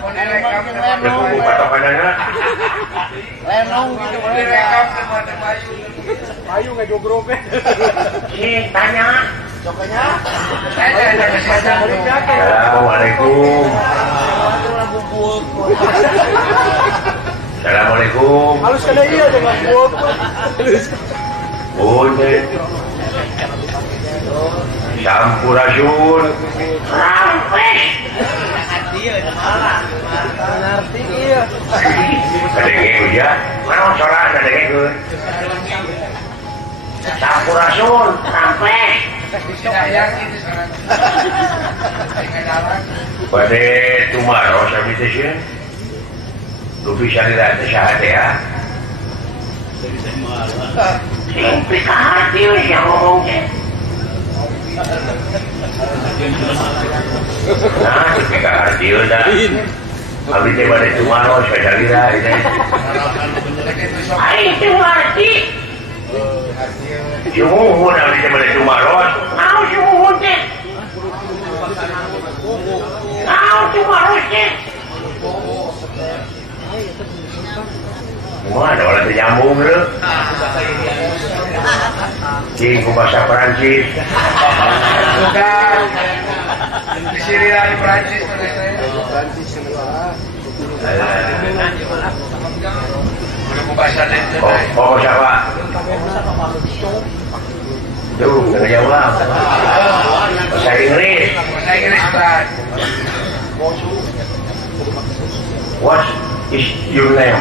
Kuku patokanana. Lenong gitu. Ayo nggak jogrok ya. Tanya. Coknya. Assalamualaikum. Assalamualaikum. Halus kada iya dengan buat. Punten. Sampurasun. Rampes. Ngerti iya. Kadenge ya. Mana soran kadenge. Sampurasun. Rampes. Pada tomorrow sabitation. Lu bisa lihat syahadat ya. Implikasi yang ngomongnya. Nah, implikasi udah. Habis itu pada tomorrow saya lihat ini. Ayo tomorrow. Jumuhun habis itu pada tomorrow. Mau jumuhun deh. Mau tomorrow deh. Semua ada orang terjambung ke Cingku bahasa Perancis. Bukan. Di sini lagi Perancis. Oh, siapa? Tuh, kena jawab. Bahasa Inggris. Bahasa Inggris, Pak. What is your name?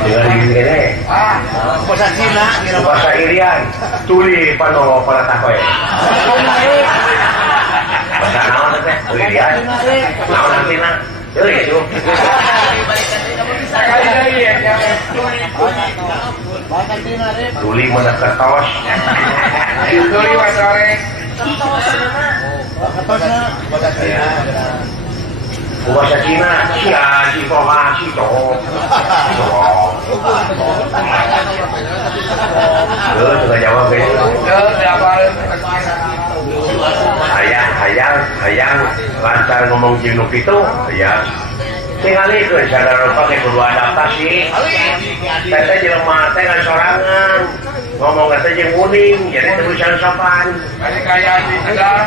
Dengan ini. Bahasa Cina. Bahasa Irian. Tuli pano para takoy. Bahasa naon teh? Irian. Naon artina? Euy itu. Tuli mana kertas. Tuli masore. Bahasa Cina, si Toha, si Toh. Tuh jawab itu. Hayang lancar ngomong jinuk itu, ya. Tinggal itu, sadar pakai perlu adaptasi. Tete jelema teh kan sorangan, ngomong teh jeung muning, jadi terusan sopan. Kayak di Tegal.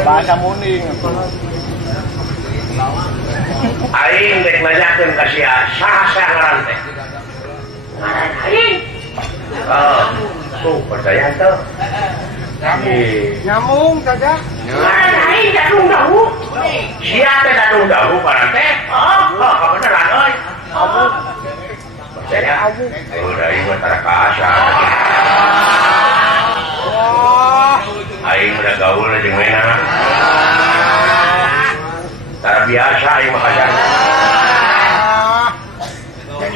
Bahasa muning. Aing dek ngajakeun ka sia saha ngaran teh. Ngaran aing. Tuh percaya tuh. Nyamung saja. Ngaran aing dadung dahu. Sia teh dadung dahu paran teh. Beneran euy. Percaya? Udah ieu mah tara kaasa. Aing udah gaul jeung mena. Tara biasa aing mah kajar.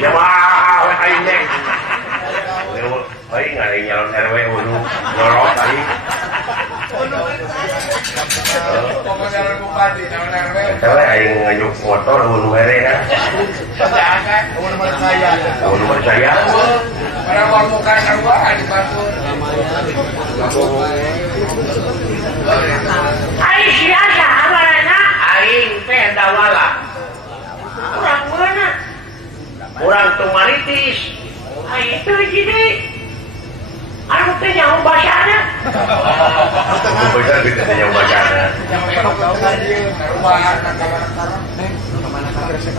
Jamaah aing teh. Aing ngalih nyalon RW ulu ngorot aing. Komandan Bupati, nyalon RW. Tapi aing ngajuk motor ulu mere kan. Nomor saya. Para warmukan keluar di Batu. Aing sia saha ngaranna? Aing teh dawala. Urang mana? Urang Tumaritis. Aing teh gini. Anu teh nyaho basana. Bener gitu teh nyaho basana.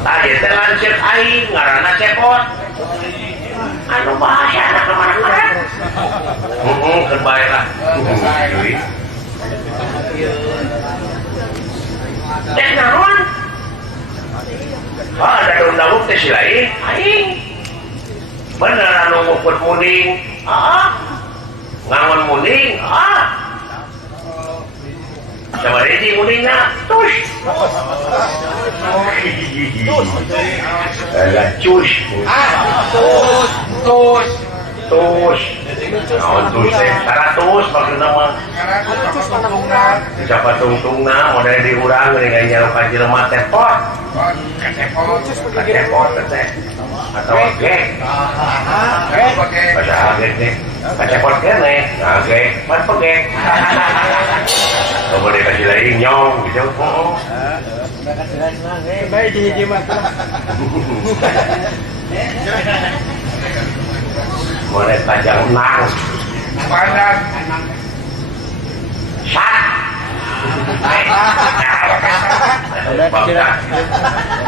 Tadi teh lancip aing ngaranna Cepot. Anu bahasana kemana-mana. Kebae lah. Cek naon? Ada daun-daun teh si lain, aing. Bener anu ngukut muning, ngangon muning, sama reji muningna, tush. Alah cus. Tus. Naon tus teh? 100 maksudna mah. Siapa tungtungna model diurang dengan nyarukan jelema teh pot. Cepot teh. Atau gek. Bahasa gek teh. Cepot kene. Nah gek, pan pegek. Kalau boleh kasih lagi nyong gitu. Baik di hiji mah. Boleh tajam nang. Pandang. Sat. Udah kecil.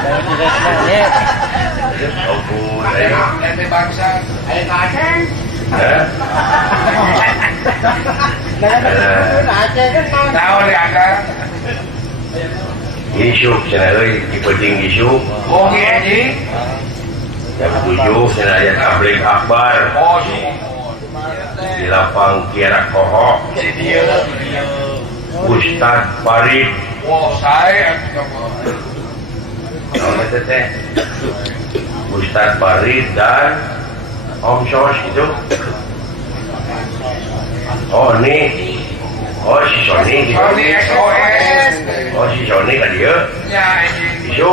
Udah kecil. Ampun, Nanti bangsa. Eh? Tahu nih ada. Isu, sana euy, dipeting isu. Oh ini. Jam 7 sana aya tablik akbar Oh si. di lapang Kiara Kohok. Si dia. Ustad Farid. Oh saya. Nama teh Ustad Farid dan Om Sos gitu. Oh ini. Oh si Sony gitu. Oh ini SOS. Oh si Sony kan dia. Ya ini. Isu.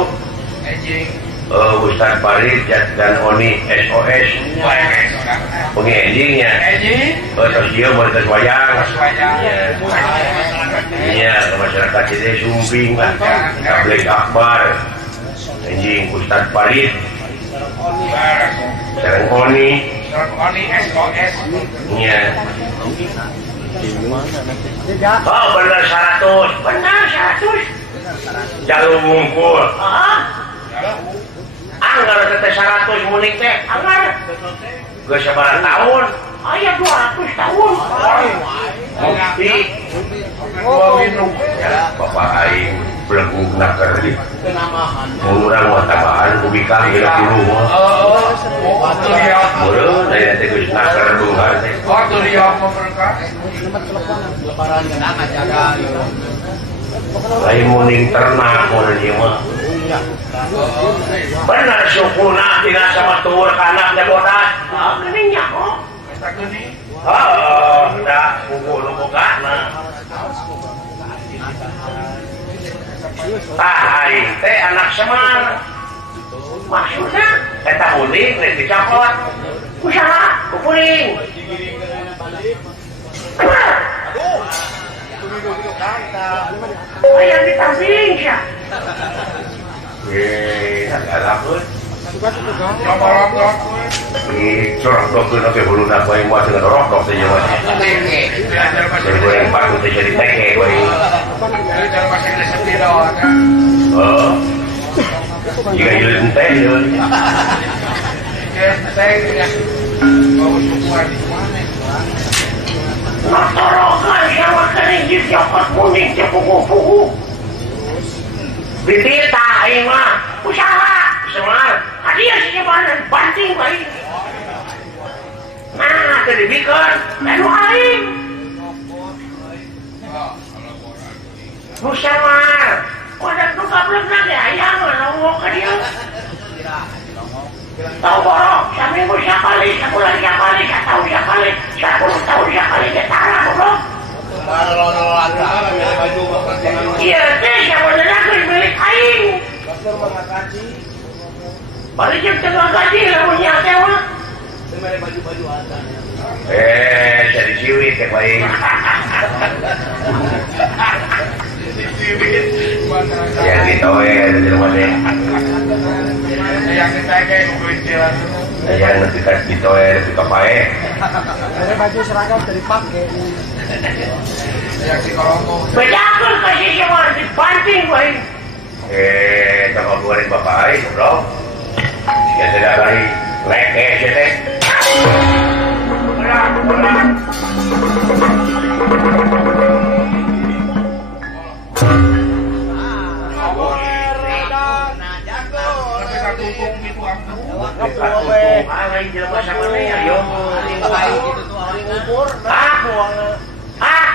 Anjing. Ustad Farid dan Oni SOS. Baik. Pengendingnya. Anjing. Terus dia mau wayang. Wayang. Iya, ke masyarakat ini sumping lah. Tablik akbar. Anjing Ustad Farid. Sareng Oni. Oni SOS. Iya. Oh benar 100. Benar 100. Jalur mungkul. Anggar teh 100 munik teh. Anggar. Geus sabaraha tahun? Aya 200 tahun. Bukti. Ya, Bapak aing belegugna keur di. Urang mah tambahan kubikang geus dulu mah. Waktu dia. Meureun aya teh geus naker dungan teh. Waktu dia memberkah. Lain muning ternak mun ieu mah. Bener sukuna tina sama tuur kana teh bodas. Geuning nya kok. Kita gini. Da buku nu bogana. Tah aing teh anak Semar. Maksudna eta uning rek dicokot. Kusaha? Ku kuning. Ayam ditamping ya. Agak pun. Nomor-nomor. Corok dokter oke bulu nak bayi muat dengan rok dokter je mah. Jadi goreng paku teh jadi teke bayi. Oh. Jika ieu teh ieu. Notorokan sama kering di jokot kuning teh pugu-pugu. Dititah aing mah usaha Semar. Hadiah si Semar banting bayi. Nah, tadi bikin lalu aing. Nu Semar. Kodak nu gablekna ge aya ngomong ka dia. Tahu borok, seminggu sekali, sebulan sekali, setahun sekali, 10 tahun sekali ketara borok. Iya teh, sebenarnya kan milik aing. Balik jam tengah gaji lah punya teh mah. Jadi ciwit teh baik. Yang ditoe di rumah teh. Yang ditagih kuncian. Yang nanti kan ditoe di kapae. Ada baju seragam dari pakai. Yang di kolong. Bedakan kasih Semar dibanting baik. Coba buarin bapak aing bro. Ya tidak lagi leke teh. Ah,